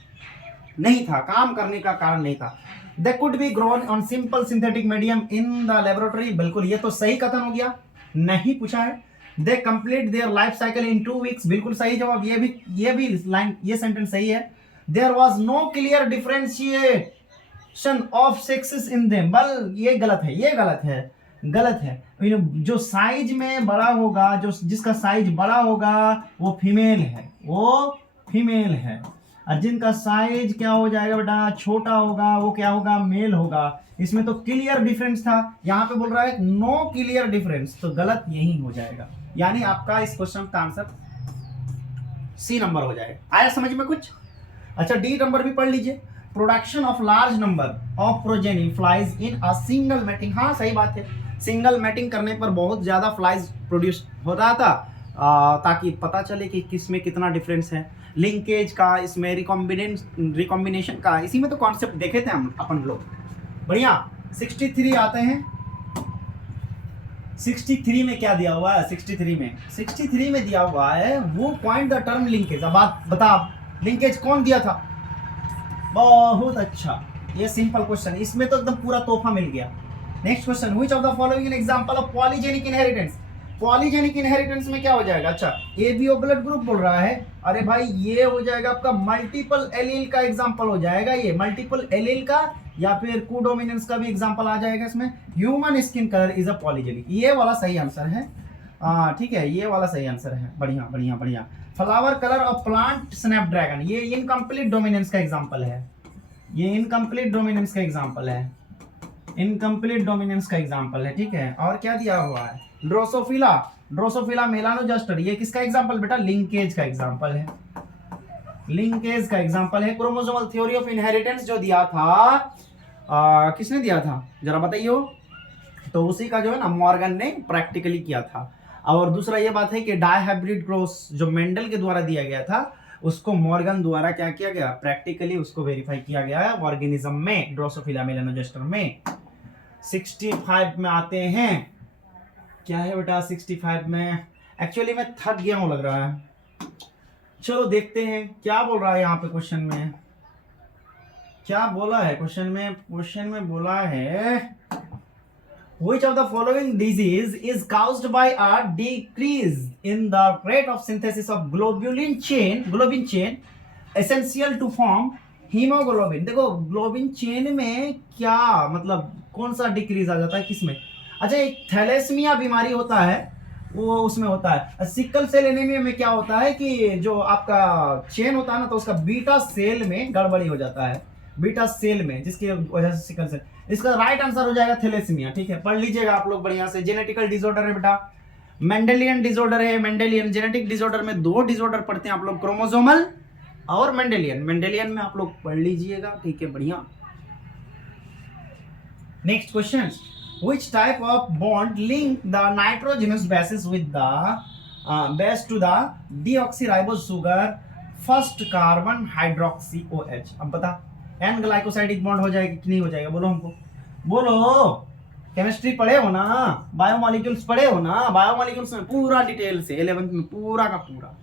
नहीं था, काम करने का कारण नहीं था। They could be grown on simple synthetic medium in the laboratory, बिल्कुल ये तो सही कथन हो गया, नहीं पूछा है। They complete their life cycle in 2 weeks, बिल्कुल सही जवाब, ये भी लाइन, ये सेंटेंस सही है। There was no clear differentiation of sexes in them, बल ये गलत है, ये गलत है, गलत है। जो साइज में बड़ा होगा, जो जिसका साइज बड़ा होगा वो फीमेल है, वो फीमेल है, और जिनका साइज क्या हो जाएगा बेटा, छोटा होगा, वो क्या होगा, मेल होगा। इसमें तो क्लियर डिफरेंस था, यहाँ पे बोल रहा है नो क्लियर डिफरेंस, तो गलत यही हो जाएगा, यानी आपका इस क्वेश्चन का आंसर सी नंबर हो जाएगा। आया समझ में कुछ? अच्छा डी नंबर भी पढ़ लीजिए। Production of large number of progeny flies in a single mating, हाँ सही बात है, सिंगल मैटिंग करने पर बहुत ज्यादा फ्लाइज प्रोड्यूस हो रहा था, ताकि पता चले कि किस में कितना डिफरेंस है। लिंकेज का, इसमें रिकॉम्बिनेशन का, इसी में तो कॉन्सेप्ट देखे थे हम अपन लोग। बढ़िया, 63 आते हैं। 63 में क्या दिया हुआ है, 63 में दिया हुआ है वो पॉइंट द टर्म लिंकेज। अब बात बता, लिंकेज कौन दिया था? बहुत अच्छा, ये सिंपल क्वेश्चन, इसमें तो एकदम पूरा तोहफा मिल गया। Next question, which of the following example of polygenic inheritance. Polygenic inheritance में क्या हो जाएगा? अच्छा एबीओ ब्लड ग्रुप बोल रहा है, अरे भाई ये हो जाएगा आपका मल्टीपल एलील का एग्जांपल हो जाएगा, ये मल्टीपल एलील का, या फिर कोडोमिनेंस का भी एग्जांपल आ जाएगा इसमें। Human skin colour is a polygenic, ये वाला सही आंसर है। ठीक है, ये वाला सही आंसर है, बढ़िया बढ़िया बढ़िया। Flower colour of plant Snapdragon, ये इनकम्प्लीट डोमिनेंस का एग्जांपल है, ये इनकम्प्लीट डोमिनेंस का एग्जांपल है, इनकम्प्लीट डोमिनेंस का एग्जांपल है। ठीक है, और क्या दिया हुआ है? ड्रोसोफिला मेलानोजेस्टर, ये किसका एग्जांपल बेटा? लिंकेज का एग्जांपल है, लिंकेज का एग्जांपल है। क्रोमोसोमल थ्योरी ऑफ इनहेरिटेंस जो दिया था, किसने दिया था जरा बताइए? तो उसी का जो है ना मॉर्गन ने प्रैक्टिकली किया था। और दूसरा ये बात है कि डायहाइब्रिड क्रॉस जो मेंडल के द्वारा दिया गया था, उसको मॉर्गन द्वारा क्या किया गया, प्रैक्टिकली उसको वेरीफाई किया गया है ऑर्गेनिज्म में, ड्रोसोफिला मेलानोजेस्टर में। 65 में आते हैं, क्या है बेटा 65 में? एक्चुअली मैं थक गया हूं लग रहा है, चलो देखते हैं क्या बोल रहा है यहाँ पे क्वेश्चन में, क्या बोला है क्वेश्चन में? क्वेश्चन में बोला है which of the following disease is caused by a decrease in the rate of synthesis of globulin chain essential to form hemoglobin। देखो ग्लोबिन चेन में क्या मतलब, कौन सा डिक्रीज आ जाता है किसमें? अच्छा एक थैलेसीमिया बीमारी होता है, वो उसमें होता है। सिकल सेल एनीमिया में क्या होता है कि जो आपका चेन होता है ना, तो उसका बीटा सेल में गड़बड़ी हो जाता है, बीटा सेल में, जिसकी वजह से सिकल सेल। इसका राइट आंसर हो जाएगा थैलेसीमिया। ठीक है, पढ़ लीजिएगा आप लोग बढ़िया से। जेनेटिकल डिसऑर्डर है बेटा, मेंडेलियन डिसऑर्डर है। मेंडेलियन जेनेटिक डिसऑर्डर में 2 डिसऑर्डर पढ़ते हैं आप लोग, क्रोमोसोमल और मेंडेलियन। मेंडेलियन में आप लोग पढ़ लीजिएगा, ठीक है बढ़िया। Next question, which type of bond link the nitrogenous bases with the base to the deoxyribose sugar first carbon hydroxy OH। अब बता, एन ग्लाइकोसाइडिक बॉन्ड हो जाएगा कि नहीं हो जाएगा? बोलो हमको, बोलो। केमिस्ट्री पढ़े हो ना, बायोमोलिक्यूल्स पढ़े हो ना, बायोमोलिक्यूल्स में पूरा डिटेल से 11th में पूरा का पूरा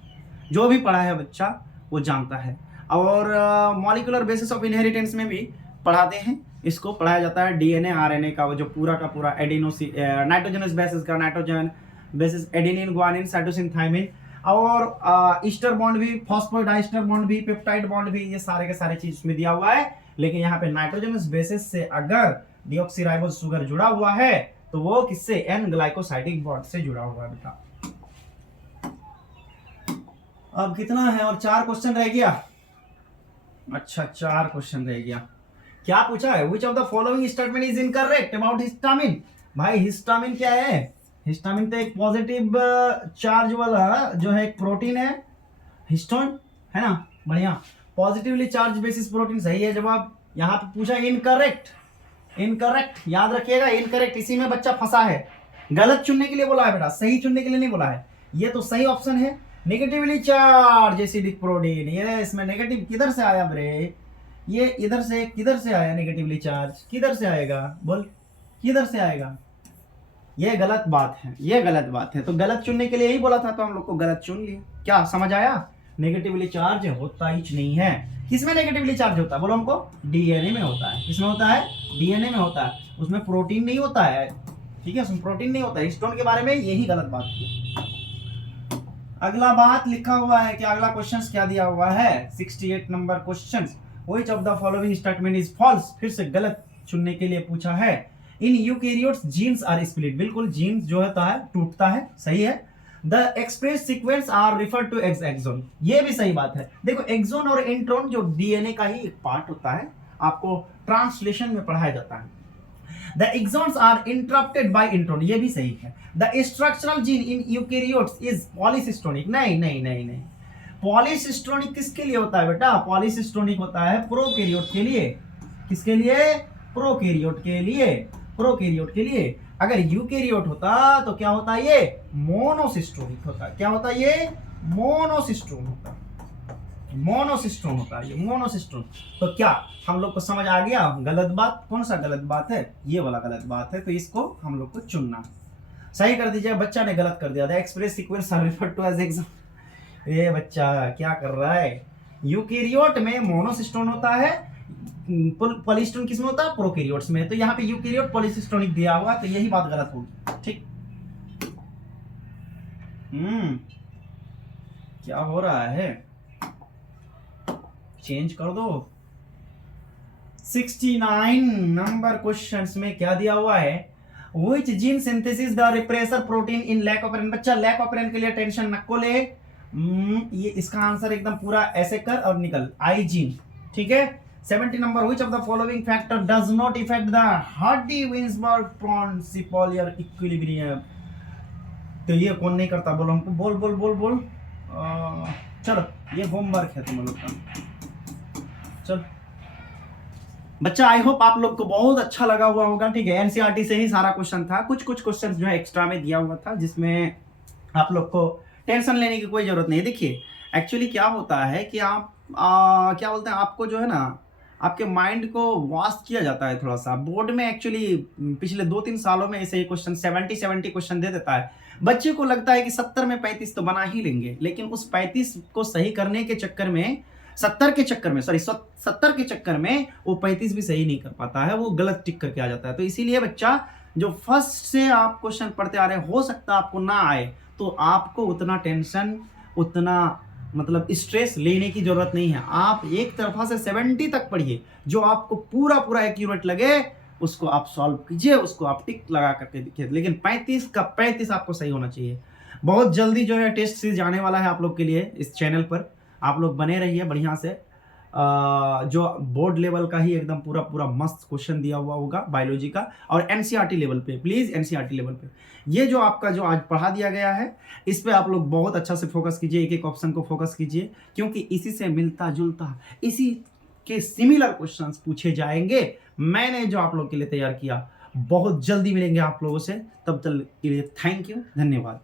जो भी पढ़ा है बच्चा वो जानता है। और मॉलिक्यूलर बेसिस ऑफ इनहेरिटेंस में भी पढ़ाते हैं, इसको पढ़ाया जाता है डीएनए आरएनए का, वो जो पूरा का पूरा एडिनोसी नाइट्रोजनस बेसिस का, nitrogen bases adenine guanine cytosine thymine, और ईस्टर बॉन्ड भी, फॉस्फोडाइस्टर बॉन्ड भी, पेप्टाइड बॉन्ड भी, ये सारे के सारे चीज में दिया हुआ है। लेकिन यहाँ पे नाइट्रोजनस बेसिस से अगर डीऑक्सीराइबोज शुगर जुड़ा हुआ है तो वो किससे, एन ग्लाइकोसाइडिक बॉन्ड से जुड़ा हुआ है बेटा। अब कितना है, और 4 क्वेश्चन रह गया। अच्छा 4 क्वेश्चन रह गया। क्या पूछा है, which of the following statement is incorrect about histamine. भाई हिस्टामिन क्या है, हिस्टामिन तो एक पॉजिटिव चार्ज वाला जो है एक प्रोटीन है, हिस्टोन है ना, बढ़िया, पॉजिटिवली चार्ज बेसिस प्रोटीन, सही है जवाब। यहाँ पे पूछा इनकरेक्ट, इनकरेक्ट याद रखिएगा, इनकरेक्ट इसी में बच्चा फंसा है, गलत चुनने के लिए बोला है बेटा, सही चुनने के लिए नहीं बोला है। ये तो सही ऑप्शन है, नेगेटिवली चार्ज एसिडिक प्रोटीन। ये इसमें नेगेटिव किधर से आया ब्रे, ये इधर से किधर से आया, नेगेटिवली चार्ज किधर से आएगा, बोल किधर से आएगा। ये गलत बात है, ये गलत बात है। तो गलत चुनने के लिए ही बोला था तो हम लोग को गलत चुन लिए। क्या समझ आया, नेगेटिवली चार्ज होता ही नहीं है। किसमें नेगेटिवली चार्ज होता है बोलो हमको, डीएनए में होता है। किसमें होता है, डीएनए में होता है, उसमें प्रोटीन नहीं होता है, ठीक है, उसमें प्रोटीन नहीं होता है। हिस्टोन के बारे में यही गलत बात थी। अगला बात लिखा हुआ है कि अगला क्वेश्चन क्या दिया हुआ है, 68 number question, which of the following statement is false. फिर से गलत चुनने के लिए पूछा है। In eukaryotes genes are split, बिल्कुल जीन्स जो होता है टूटता है, सही है। The express sequence are refer to exon, ये भी सही बात है। देखो एक्सोन और इंट्रॉन जो डीएनए का ही एक पार्ट होता है, आपको ट्रांसलेशन में पढ़ाया जाता है। The exons are interrupted by intron, ये भी सही है। The structural gene in eukaryotes is polycistronic, नहीं नहीं नहीं नहीं, पॉलीसिस्टोनिक किसके लिए होता है बेटा, पॉलीसिस्टोनिक होता है प्रोकैरियोट के लिए। किसके लिए, प्रोकैरियोट के लिए, प्रोकैरियोट के लिए। अगर यूकैरियोट होता तो क्या होता है, ये मोनोसिस्टोनिक होता है। क्या होता है, ये मोनोसिस्टोन होता है, मोनोसिस्टोन होता है, ये मोनोसिस्टोन। तो क्या हम लोग को समझ आ गया गलत बात, कौन सा गलत बात है, ये वाला गलत बात है। तो इसको हम लोग को चुनना, सही कर दीजिए। बच्चा ने गलत कर दिया था, express sequence are referred to as exon. ये बच्चा क्या कर रहा है, यूकैरियोट में मोनोसिस्टोन होता है, पॉलीसिस्टोन किसमें होता है, प्रोकैरियोट्स में। तो यहाँ पे यूकैरियोट पॉलीसिस्टोनिक दिया हुआ, तो यही बात गलत होगी, ठीक। क्या हो रहा है, चेंज कर दो। 69 नंबर क्वेश्चंस में क्या दिया हुआ है, which gene synthesis the repressor protein in lac of बच्चा लैक ऑफ के लिए टेंशन नको ले। ये इसका आंसर एकदम पूरा ऐसे कर और निकल, आई जीन, ठीक है। 70 number, which of the following factor does not affect the Hardy Weinberg principle और इक्विलिब्रियम। तो ये कौन नहीं करता बोलो हमको, बोल बोल बोल बोल। चलो ये होमवर्क है तुम लोग का, चलो बच्चा आई होप आप लोग को बहुत अच्छा लगा हुआ होगा, ठीक है। एनसीईआरटी से ही सारा क्वेश्चन था, कुछ कुछ क्वेश्चन जो है एक्स्ट्रा में दिया हुआ था, जिसमें आप लोग को टेंशन लेने की कोई जरूरत नहीं। देखिए एक्चुअली क्या होता है कि आप क्या बोलते हैं, आपको जो है ना आपके माइंड को वॉश किया जाता है थोड़ा सा। बोर्ड में एक्चुअली पिछले 2-3 सालों में ऐसे ही क्वेश्चन 70 क्वेश्चन दे देता है। बच्चे को लगता है कि 70 में 35 तो बना ही लेंगे, लेकिन उस 35 को सही करने के चक्कर में 70 के चक्कर में वो 35 भी सही नहीं कर पाता है, वो गलत टिक करके आ जाता है। तो इसीलिए बच्चा जो फर्स्ट से आप क्वेश्चन पढ़ते आ रहे हैं, हो सकता है आपको ना आए, तो आपको उतना टेंशन, उतना मतलब स्ट्रेस लेने की जरूरत नहीं है। आप एक तरफा से 70 तक पढ़िए, जो आपको पूरा पूरा एक्यूरेट लगे उसको आप सॉल्व कीजिए, उसको आप टिक लगा करके देखिए। लेकिन 35 का 35 आपको सही होना चाहिए। बहुत जल्दी जो है टेस्ट सीरीज आने वाला है आप लोग के लिए इस चैनल पर, आप लोग बने रहिए बढ़िया से। जो बोर्ड लेवल का ही एकदम पूरा पूरा मस्त क्वेश्चन दिया हुआ होगा बायोलॉजी का, और एनसीईआरटी लेवल पे, प्लीज एनसीईआरटी लेवल पे ये जो आपका जो आज पढ़ा दिया गया है, इस पे आप लोग बहुत अच्छा से फोकस कीजिए, एक एक ऑप्शन को फोकस कीजिए, क्योंकि इसी से मिलता जुलता, इसी के सिमिलर क्वेश्चंस पूछे जाएंगे। मैंने जो आप लोग के लिए तैयार किया, बहुत जल्दी मिलेंगे आप लोगों से, तब तक के लिए थैंक यू, धन्यवाद।